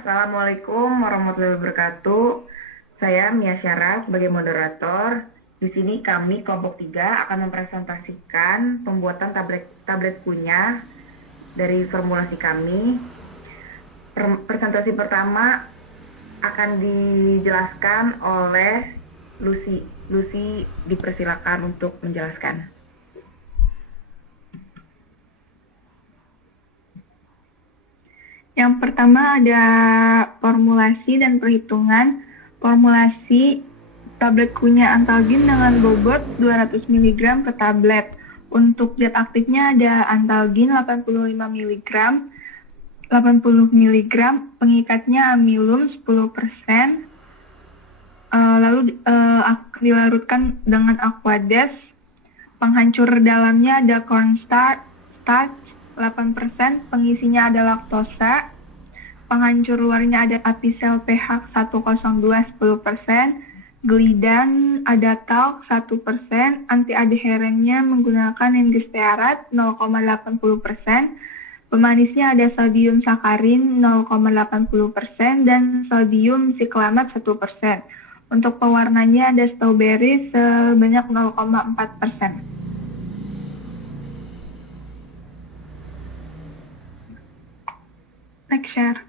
Assalamualaikum warahmatullahi wabarakatuh. Saya Mia Syara sebagai moderator. Di sini kami kelompok 3 akan mempresentasikan pembuatan tablet punya dari formulasi kami. Presentasi pertama akan dijelaskan oleh Lucy. Lucy dipersilakan untuk menjelaskan. Yang pertama ada formulasi dan perhitungan. Formulasi tablet kunyah antalgin dengan bobot 200 mg per tablet. Untuk zat aktifnya ada antalgin 85 mg, 80 mg, pengikatnya amilum 10%, lalu dilarutkan dengan aquades. Penghancur dalamnya ada cornstarch 8%, pengisinya ada laktosa. Penghancur luarnya ada apisel pH 102 10%, glidan ada talc 1%, antiadherennya menggunakan engestearat 0,80%, pemanisnya ada sodium sakarin 0,80% dan sodium siklamat 1%. Untuk pewarnanya ada strawberry sebanyak 0,4%. Next share.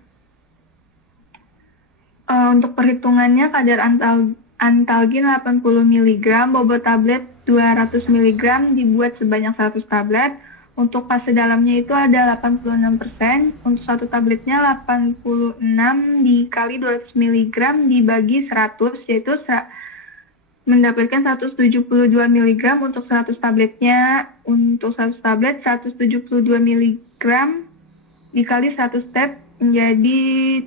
Untuk perhitungannya kadar antalgin 80 mg, bobot tablet 200 mg dibuat sebanyak 100 tablet. Untuk fase dalamnya itu ada 86%. Untuk satu tabletnya 86 dikali 200 mg dibagi 100, yaitu mendapatkan 172 mg untuk 100 tabletnya. Untuk 100 tablet 172 mg dikali 100 step menjadi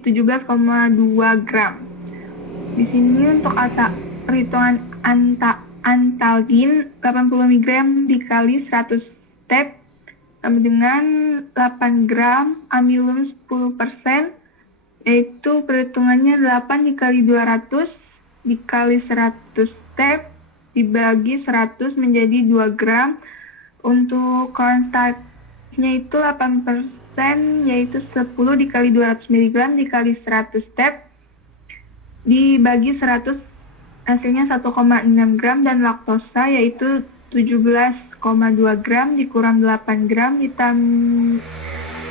17,2 gram. Di sini untuk perhitungan antalgin 80 mg dikali 100 step sama dengan 8 gram, amilum 10%, yaitu perhitungannya 8 dikali 200 dikali 100 step dibagi 100 menjadi 2 gram. Untuk cornstarch-nya itu 8%, yaitu 10 dikali 200 mg dikali 100 step dibagi 100, hasilnya 1,6 gram, dan laktosa yaitu 17,2 gram dikurang 8 gram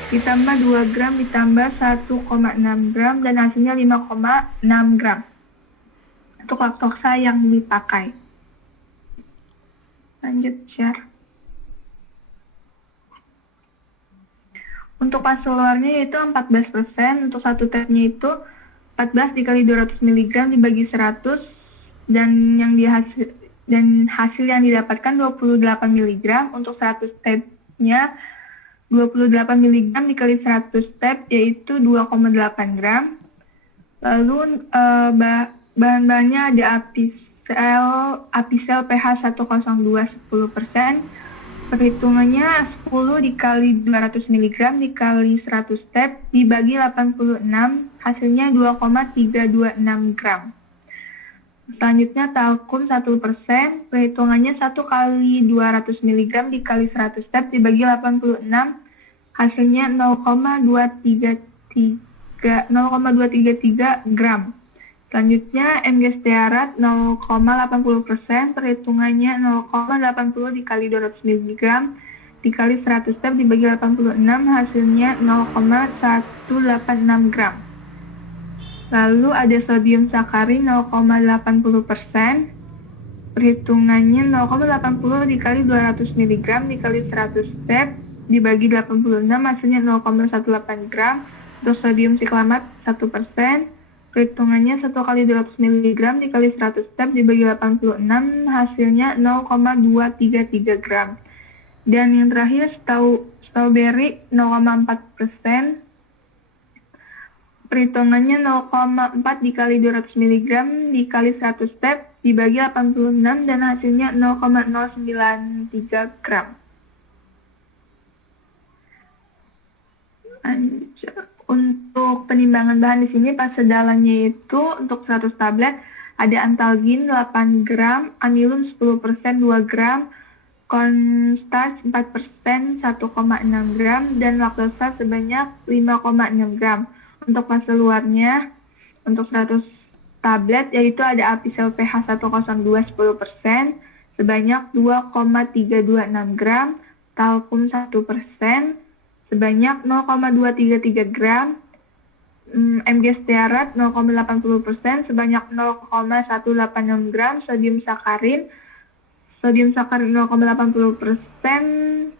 ditambah 2 gram ditambah 1,6 gram dan hasilnya 5,6 gram untuk laktosa yang dipakai. Lanjut share. Untuk fase luarnya yaitu 14%, untuk satu tabnya itu 14 dikali 200 mg dibagi 100 dan hasil yang didapatkan 28 mg. Untuk 100 tabnya 28 mg dikali 100 tab yaitu 2,8 gram. Lalu bahan-bahannya ada apisel pH 102 10%. Perhitungannya 10 dikali 200 mg dikali 100 step dibagi 86, hasilnya 2,326 gram. Selanjutnya talkum 1%, perhitungannya 1 kali 200 mg dikali 100 step dibagi 86, hasilnya 0,233 gram. Selanjutnya engestearat 0,80%, perhitungannya 0,80 dikali 200 mg dikali 100 step dibagi 86, hasilnya 0,186 gram. Lalu ada sodium sakarin 0,80%, perhitungannya 0,80 dikali 200 mg dikali 100 step dibagi 86, hasilnya 0,18 gram. Untuk sodium siklamat 1%, perhitungannya 1 kali 200 mg dikali 100 step dibagi 86, hasilnya 0,233 gram. Dan yang terakhir strawberry 0,4%, perhitungannya 0,4 dikali 200 mg dikali 100 step dibagi 86 dan hasilnya 0,093 gram. Untuk penimbangan bahan di sini pas sedalannya itu untuk 100 tablet ada antalgin 8 gram, amilum 10% 2 gram, cornstarch 4% 1,6 gram, dan laktosa sebanyak 5,6 gram. Untuk fase luarnya, untuk 100 tablet yaitu ada Apisel pH 102 10% sebanyak 2,326 gram, talkum 1% sebanyak 0,233 gram, MG stearat 0,80% sebanyak 0,186 gram, sodium sakarin 0,80%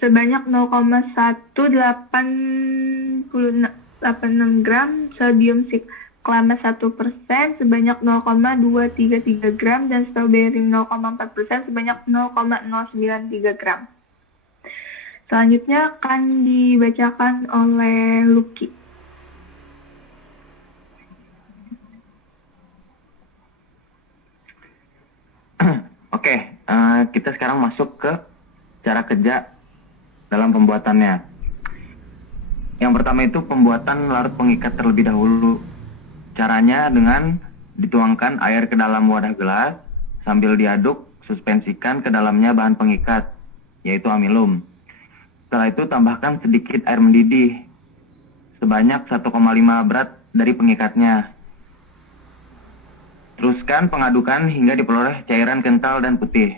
sebanyak 0,1886 gram, sodium siklama 1% sebanyak 0,233 gram, dan stauberin 0,4% sebanyak 0,093 gram. Selanjutnya akan dibacakan oleh Lucky. Oke, kita sekarang masuk ke cara kerja dalam pembuatannya. Yang pertama itu pembuatan larut pengikat terlebih dahulu. Caranya dengan dituangkan air ke dalam wadah gelas, sambil diaduk, suspensikan ke dalamnya bahan pengikat, yaitu amilum. Setelah itu tambahkan sedikit air mendidih, sebanyak 1,5 berat dari pengikatnya. Teruskan pengadukan hingga diperoleh cairan kental dan putih.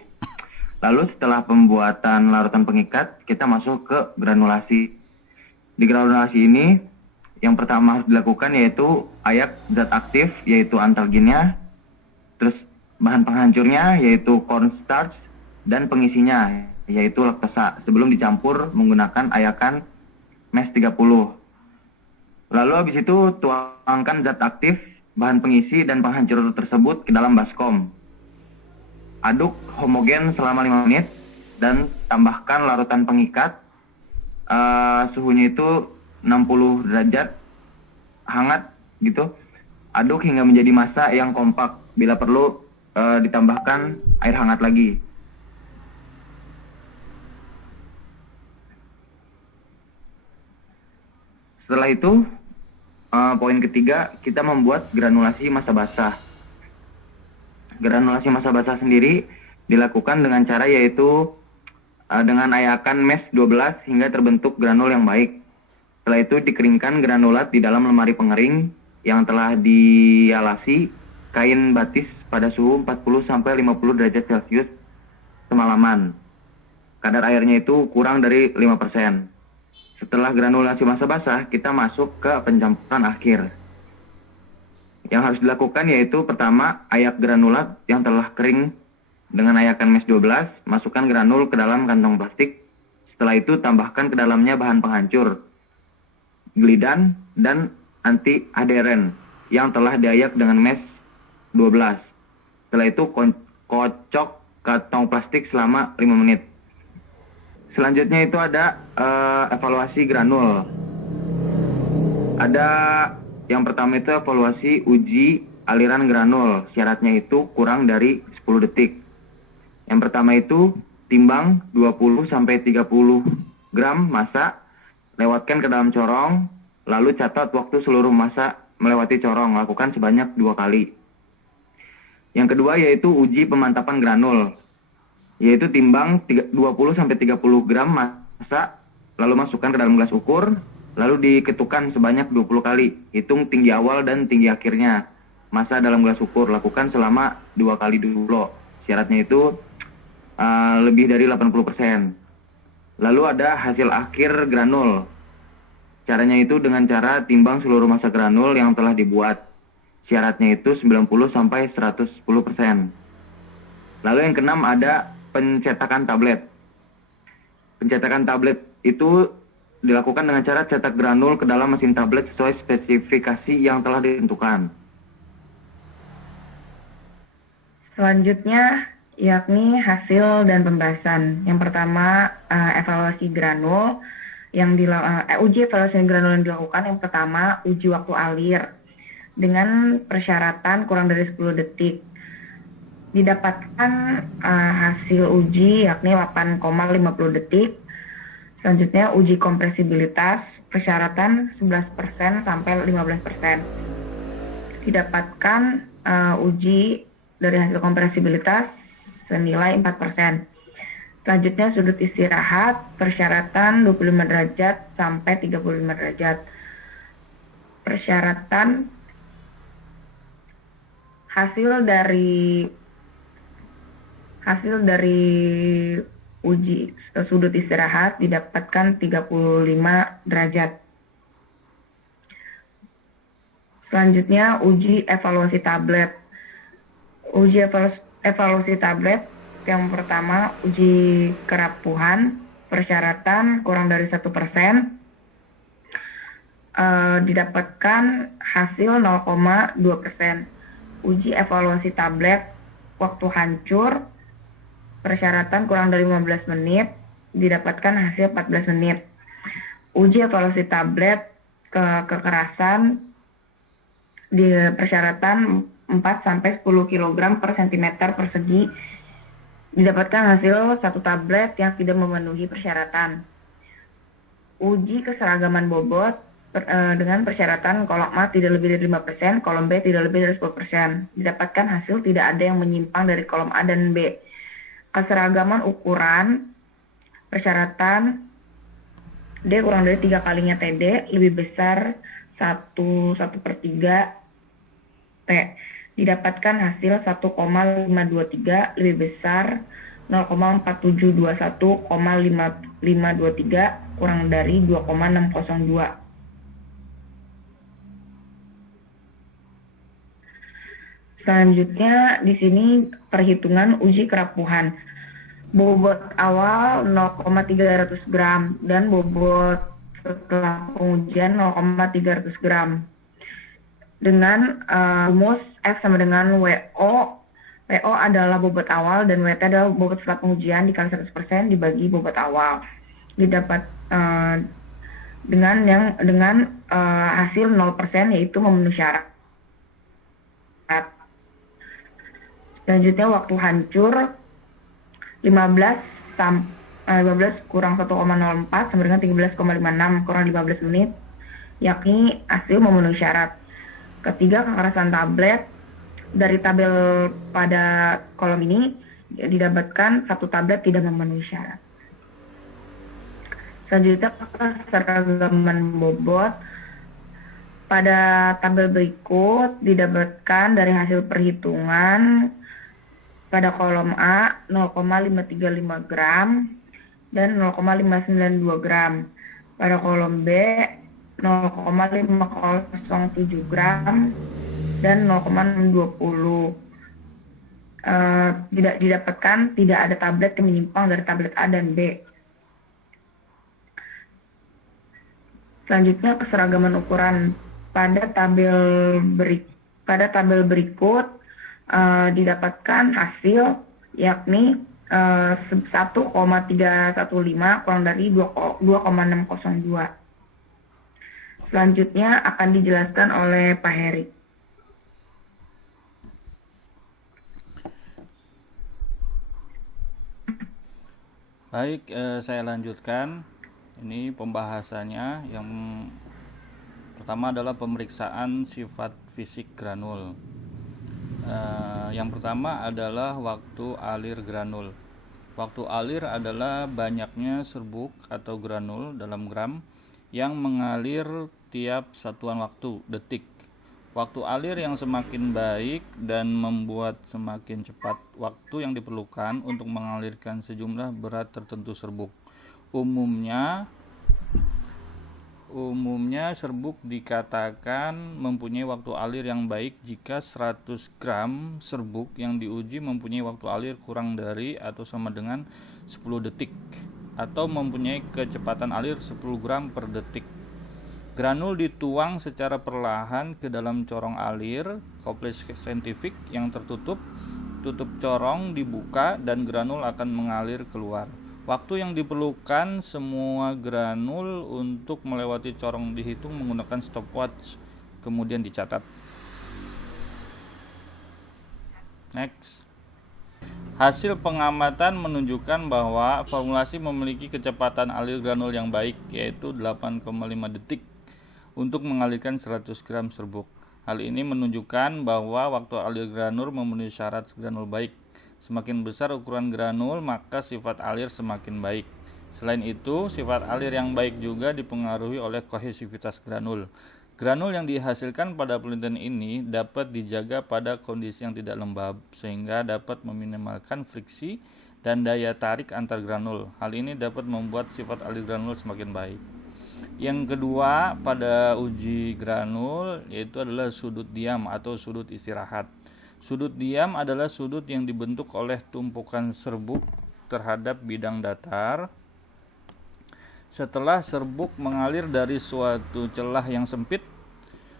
Lalu setelah pembuatan larutan pengikat, kita masuk ke granulasi. Di granulasi ini, yang pertama harus dilakukan yaitu ayak zat aktif, yaitu antalginnya, terus bahan penghancurnya yaitu cornstarch, dan pengisinya yaitu laktosa, sebelum dicampur menggunakan ayakan MES 30. Lalu habis itu tuangkan zat aktif, bahan pengisi, dan penghancur tersebut ke dalam baskom. Aduk homogen selama 5 menit dan tambahkan larutan pengikat. Suhunya itu 60 derajat hangat gitu. Aduk hingga menjadi massa yang kompak. Bila perlu ditambahkan air hangat lagi. Setelah itu, poin ketiga, kita membuat granulasi massa basah. Granulasi massa basah sendiri dilakukan dengan cara yaitu dengan ayakan MES 12 hingga terbentuk granul yang baik. Setelah itu dikeringkan granulat di dalam lemari pengering yang telah dialasi kain batis pada suhu 40-50 derajat Celcius semalaman. Kadar airnya itu kurang dari 5%. Setelah granulasi massa basah, kita masuk ke pencampuran akhir. Yang harus dilakukan yaitu pertama, ayak granulat yang telah kering dengan ayakan MES 12, masukkan granul ke dalam kantong plastik. Setelah itu tambahkan ke dalamnya bahan penghancur, glidan, dan anti-adheren yang telah diayak dengan MES 12. Setelah itu kocok kantong plastik selama 5 menit. Selanjutnya itu ada evaluasi granul. Ada yang pertama itu evaluasi uji aliran granul. Syaratnya itu kurang dari 10 detik. Yang pertama itu timbang 20-30 gram massa, lewatkan ke dalam corong, lalu catat waktu seluruh massa melewati corong, lakukan sebanyak 2 kali. Yang kedua yaitu uji pemantapan granul, yaitu timbang 20-30 gram massa, lalu masukkan ke dalam gelas ukur, lalu diketukkan sebanyak 20 kali. Hitung tinggi awal dan tinggi akhirnya massa dalam gelas ukur, lakukan selama 2 kali dulu. Syaratnya itu lebih dari 80%. Lalu ada hasil akhir granul. Caranya itu dengan cara timbang seluruh massa granul yang telah dibuat. Syaratnya itu 90-110%. Lalu yang keenam ada pencetakan tablet. Pencetakan tablet itu dilakukan dengan cara cetak granul ke dalam mesin tablet sesuai spesifikasi yang telah ditentukan. Selanjutnya yakni hasil dan pembahasan. Yang pertama evaluasi granul uji evaluasi granul yang dilakukan. Yang pertama uji waktu alir dengan persyaratan kurang dari 10 detik. Didapatkan hasil uji yakni 8,50 detik. Selanjutnya uji kompresibilitas, persyaratan 11% sampai 15%. Didapatkan uji dari hasil kompresibilitas senilai 4%. Selanjutnya sudut istirahat, persyaratan 25 derajat sampai 35 derajat. Persyaratan hasil dari uji sudut istirahat didapatkan 35 derajat. Selanjutnya uji evaluasi tablet. Uji evaluasi tablet yang pertama uji kerapuhan, persyaratan kurang dari 1%, didapatkan hasil 0,2%. Uji evaluasi tablet waktu hancur, persyaratan kurang dari 15 menit, didapatkan hasil 14 menit. Uji evaluasi tablet kekerasan di persyaratan 4-10 kg per cm persegi, didapatkan hasil 1 tablet yang tidak memenuhi persyaratan. Uji keseragaman bobot dengan persyaratan kolom A tidak lebih dari 5%, kolom B tidak lebih dari 10%. Didapatkan hasil tidak ada yang menyimpang dari kolom A dan B. Keseragaman ukuran, persyaratan D kurang dari 3 kalinya TD, lebih besar 1/3 T. Didapatkan hasil 1,523, lebih besar 0,4721,523, kurang dari 2,602. Selanjutnya di sini perhitungan uji kerapuhan. Bobot awal 0,300 gram dan bobot setelah pengujian 0,300 gram. Dengan rumus F sama dengan WO. WO adalah bobot awal dan WT adalah bobot setelah pengujian dikali 100% dibagi bobot awal. Didapat dengan hasil 0% yaitu memenuhi syarat. Selanjutnya waktu hancur 15 kurang 1,04 sama dengan 13,56 kurang 15 menit, yakni hasil memenuhi syarat. Ketiga, kekerasan tablet. Dari tabel pada kolom ini didapatkan 1 tablet tidak memenuhi syarat. Selanjutnya, keseragaman bobot. Pada tabel berikut didapatkan dari hasil perhitungan pada kolom A 0,535 gram dan 0,592 gram. Pada kolom B 0,507 gram dan 0,620. Didapatkan tidak ada tablet yang menyimpang dari tablet A dan B. Selanjutnya keseragaman ukuran. Pada tabel berikut didapatkan hasil yakni 1,315 kurang dari 2,602. Selanjutnya akan dijelaskan oleh Pak Heri. Baik, saya lanjutkan. Ini pembahasannya. Yang pertama adalah pemeriksaan sifat fisik granul. Yang pertama adalah waktu alir granul. Waktu alir adalah banyaknya serbuk atau granul dalam gram yang mengalir tiap satuan waktu, detik. Waktu alir yang semakin baik dan membuat semakin cepat waktu yang diperlukan untuk mengalirkan sejumlah berat tertentu serbuk. Umumnya serbuk dikatakan mempunyai waktu alir yang baik jika 100 gram serbuk yang diuji mempunyai waktu alir kurang dari atau sama dengan 10 detik atau mempunyai kecepatan alir 10 gram per detik. Granul dituang secara perlahan ke dalam corong alir koples saintifik yang tertutup. Tutup corong dibuka dan granul akan mengalir keluar. Waktu yang diperlukan semua granul untuk melewati corong dihitung menggunakan stopwatch, kemudian dicatat. Next. Hasil pengamatan menunjukkan bahwa formulasi memiliki kecepatan alir granul yang baik, yaitu 8,5 detik untuk mengalirkan 100 gram serbuk. Hal ini menunjukkan bahwa waktu alir granul memenuhi syarat granul baik. Semakin besar ukuran granul, maka sifat alir semakin baik. Selain itu, sifat alir yang baik juga dipengaruhi oleh kohesivitas granul. Granul yang dihasilkan pada penelitian ini dapat dijaga pada kondisi yang tidak lembab, sehingga dapat meminimalkan friksi dan daya tarik antar granul. Hal ini dapat membuat sifat alir granul semakin baik. Yang kedua pada uji granul yaitu adalah sudut diam atau sudut istirahat. Sudut diam adalah sudut yang dibentuk oleh tumpukan serbuk terhadap bidang datar. Setelah serbuk mengalir dari suatu celah yang sempit,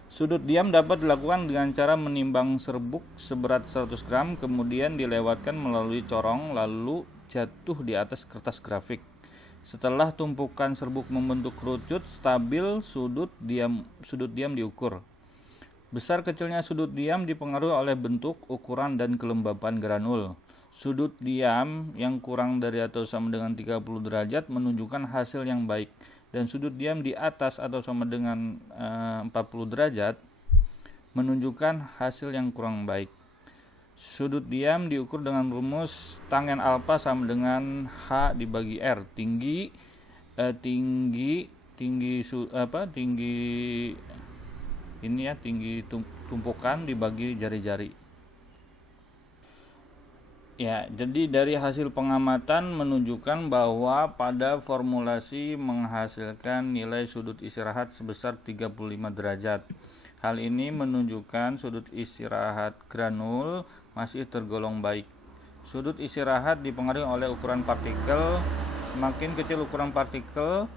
sudut diam dapat dilakukan dengan cara menimbang serbuk seberat 100 gram, kemudian dilewatkan melalui corong lalu jatuh di atas kertas grafik. Setelah tumpukan serbuk membentuk kerucut stabil, sudut diam diukur. Besar kecilnya sudut diam dipengaruhi oleh bentuk, ukuran, dan kelembapan granul. Sudut diam yang kurang dari atau sama dengan 30 derajat menunjukkan hasil yang baik, dan sudut diam di atas atau sama dengan 40 derajat menunjukkan hasil yang kurang baik. Sudut diam diukur dengan rumus tangen alfa sama dengan H dibagi R. Tinggi tumpukan dibagi jari-jari. Ya, jadi dari hasil pengamatan menunjukkan bahwa pada formulasi menghasilkan nilai sudut istirahat sebesar 35 derajat. Hal ini menunjukkan sudut istirahat granul masih tergolong baik. Sudut istirahat dipengaruhi oleh ukuran partikel. Semakin kecil ukuran partikel,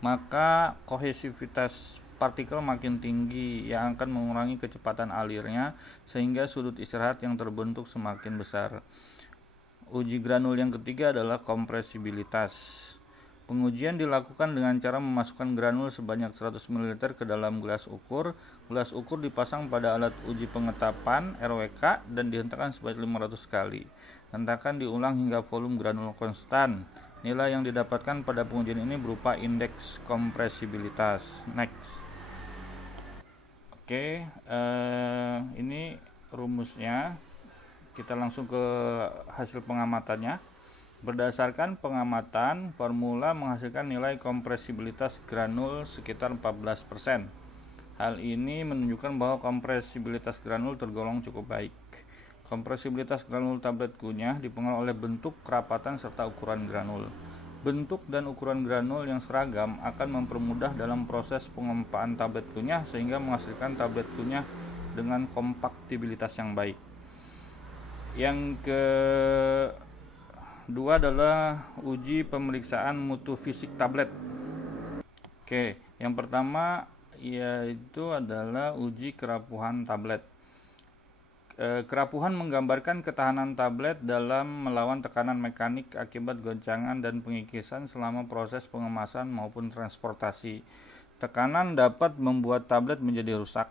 maka kohesivitas partikel makin tinggi yang akan mengurangi kecepatan alirnya sehingga sudut istirahat yang terbentuk semakin besar. Uji granul yang ketiga adalah kompresibilitas. Pengujian dilakukan dengan cara memasukkan granul sebanyak 100 ml ke dalam gelas ukur. Gelas ukur dipasang pada alat uji pengetapan RWK dan dihentakkan sebanyak 500 kali. Hentakan diulang hingga volume granul konstan. Nilai yang didapatkan pada pengujian ini berupa indeks kompresibilitas. Next. Oke, ini rumusnya. Kita langsung ke hasil pengamatannya. Berdasarkan pengamatan, formula menghasilkan nilai kompresibilitas granul sekitar 14%. Hal ini menunjukkan bahwa kompresibilitas granul tergolong cukup baik. Kompresibilitas granul tablet kunyah dipengaruhi oleh bentuk, kerapatan, serta ukuran granul. Bentuk dan ukuran granul yang seragam akan mempermudah dalam proses pengempaan tablet kunyah sehingga menghasilkan tablet kunyah dengan kompaktabilitas yang baik. Yang kedua adalah uji pemeriksaan mutu fisik tablet. Oke, yang pertama yaitu adalah uji kerapuhan tablet. Kerapuhan menggambarkan ketahanan tablet dalam melawan tekanan mekanik akibat goncangan dan pengikisan selama proses pengemasan maupun transportasi. Tekanan dapat membuat tablet menjadi rusak.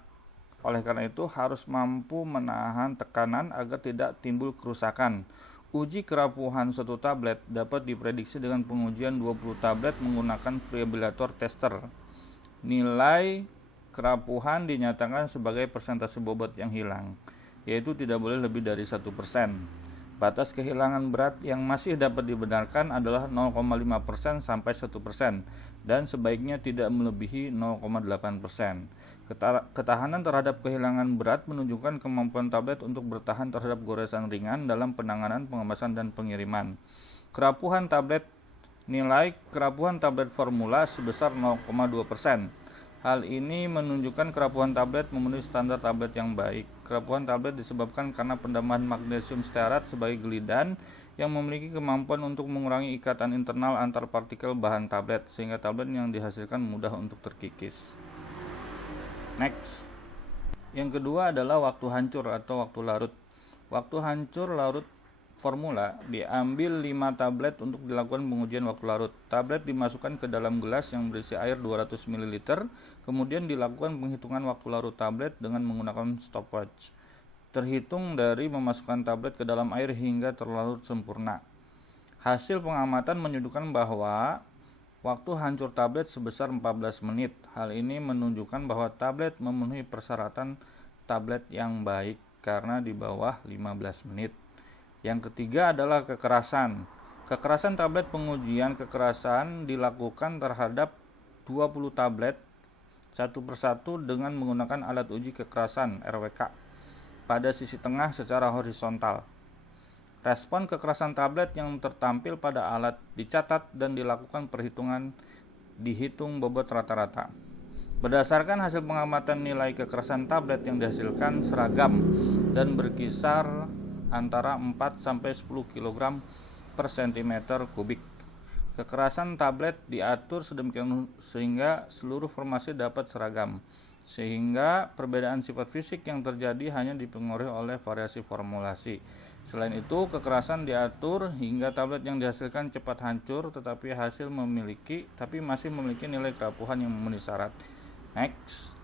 Oleh karena itu harus mampu menahan tekanan agar tidak timbul kerusakan. Uji kerapuhan suatu tablet dapat diprediksi dengan pengujian 20 tablet menggunakan variabilator tester. Nilai kerapuhan dinyatakan sebagai persentase bobot yang hilang, yaitu tidak boleh lebih dari 1%. Batas kehilangan berat yang masih dapat dibenarkan adalah 0,5% sampai 1% dan sebaiknya tidak melebihi 0,8%. Ketahanan terhadap kehilangan berat menunjukkan kemampuan tablet untuk bertahan terhadap goresan ringan dalam penanganan, pengemasan, dan pengiriman. Kerapuhan tablet Nilai kerapuhan tablet formula sebesar 0,2%. Hal ini menunjukkan kerapuhan tablet memenuhi standar tablet yang baik. Kerapuhan tablet disebabkan karena penambahan magnesium stearat sebagai gelidan yang memiliki kemampuan untuk mengurangi ikatan internal antar partikel bahan tablet, sehingga tablet yang dihasilkan mudah untuk terkikis. Next. Yang kedua adalah waktu hancur atau waktu larut. Waktu hancur larut formula diambil 5 tablet untuk dilakukan pengujian waktu larut. Tablet dimasukkan ke dalam gelas yang berisi air 200 ml, kemudian dilakukan penghitungan waktu larut tablet dengan menggunakan stopwatch. Terhitung dari memasukkan tablet ke dalam air hingga terlarut sempurna. Hasil pengamatan menunjukkan bahwa Waktu hancur tablet sebesar 14 menit. Hal ini menunjukkan bahwa tablet memenuhi persyaratan tablet yang baik karena di bawah 15 menit. Yang ketiga adalah kekerasan. Kekerasan tablet. Pengujian kekerasan dilakukan terhadap 20 tablet satu persatu dengan menggunakan alat uji kekerasan RWK pada sisi tengah secara horizontal. Respon kekerasan tablet yang tertampil pada alat dicatat dan dilakukan perhitungan dihitung bobot rata-rata. Berdasarkan hasil pengamatan, nilai kekerasan tablet yang dihasilkan seragam dan berkisar antara 4 sampai 10 kg per cm kubik. Kekerasan tablet diatur sedemikian sehingga seluruh formasi dapat seragam, sehingga perbedaan sifat fisik yang terjadi hanya dipengaruhi oleh variasi formulasi. Selain itu, kekerasan diatur hingga tablet yang dihasilkan cepat hancur tetapi masih memiliki nilai kerapuhan yang memenuhi syarat. Next.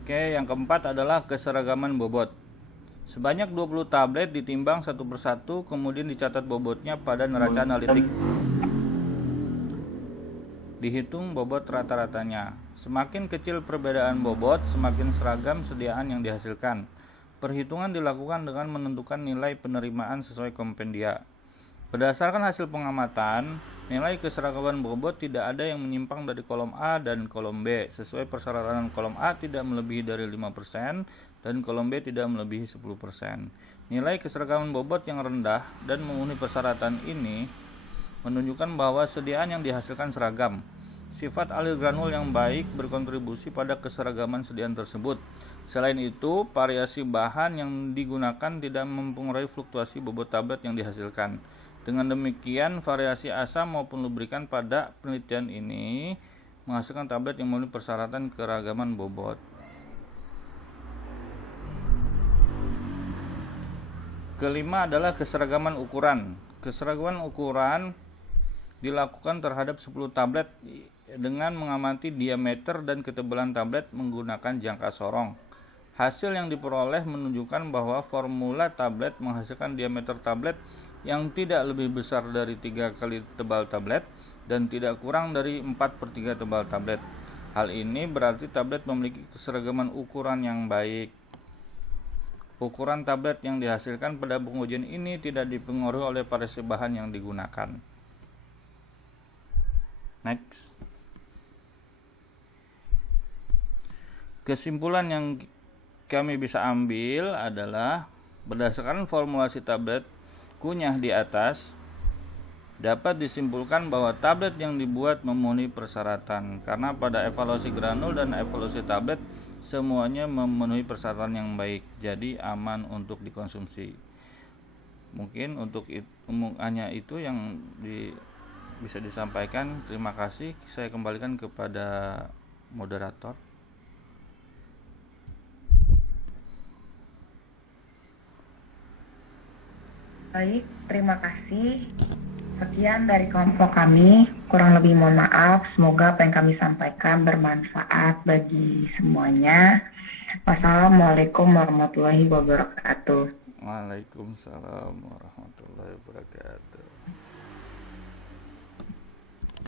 Oke, yang keempat adalah keseragaman bobot. Sebanyak 20 tablet ditimbang satu persatu, kemudian dicatat bobotnya pada neraca analitik. Dihitung bobot rata-ratanya. Semakin kecil perbedaan bobot, semakin seragam sediaan yang dihasilkan. Perhitungan dilakukan dengan menentukan nilai penerimaan sesuai kompendia. Berdasarkan hasil pengamatan, nilai keseragaman bobot tidak ada yang menyimpang dari kolom A dan kolom B. Sesuai persyaratan, kolom A tidak melebihi dari 5% dan kolom B tidak melebihi 10%. Nilai keseragaman bobot yang rendah dan memenuhi persyaratan ini menunjukkan bahwa sediaan yang dihasilkan seragam. Sifat alir granul yang baik berkontribusi pada keseragaman sediaan tersebut. Selain itu, variasi bahan yang digunakan tidak mempengaruhi fluktuasi bobot tablet yang dihasilkan. Dengan demikian, variasi asam maupun lubrikan pada penelitian ini menghasilkan tablet yang memenuhi persyaratan keragaman bobot. Kelima adalah keseragaman ukuran. Keseragaman ukuran dilakukan terhadap 10 tablet dengan mengamati diameter dan ketebalan tablet menggunakan jangka sorong. Hasil yang diperoleh menunjukkan bahwa formula tablet menghasilkan diameter tablet yang tidak lebih besar dari 3 kali tebal tablet dan tidak kurang dari 4/3 tebal tablet. Hal ini berarti tablet memiliki keseragaman ukuran yang baik. Ukuran tablet yang dihasilkan pada pengujian ini tidak dipengaruhi oleh variasi bahan yang digunakan. Next. Kesimpulan yang kami bisa ambil adalah berdasarkan formulasi tablet kunyah di atas, dapat disimpulkan bahwa tablet yang dibuat memenuhi persyaratan karena pada evaluasi granul dan evaluasi tablet semuanya memenuhi persyaratan yang baik, jadi aman untuk dikonsumsi. Mungkin untuk hanya itu yang bisa disampaikan. Terima kasih. Saya kembalikan kepada moderator. Baik, terima kasih. Sekian dari kelompok kami. Kurang lebih mohon maaf. Semoga apa yang kami sampaikan bermanfaat bagi semuanya. Wassalamualaikum warahmatullahi wabarakatuh. Waalaikumsalam warahmatullahi wabarakatuh.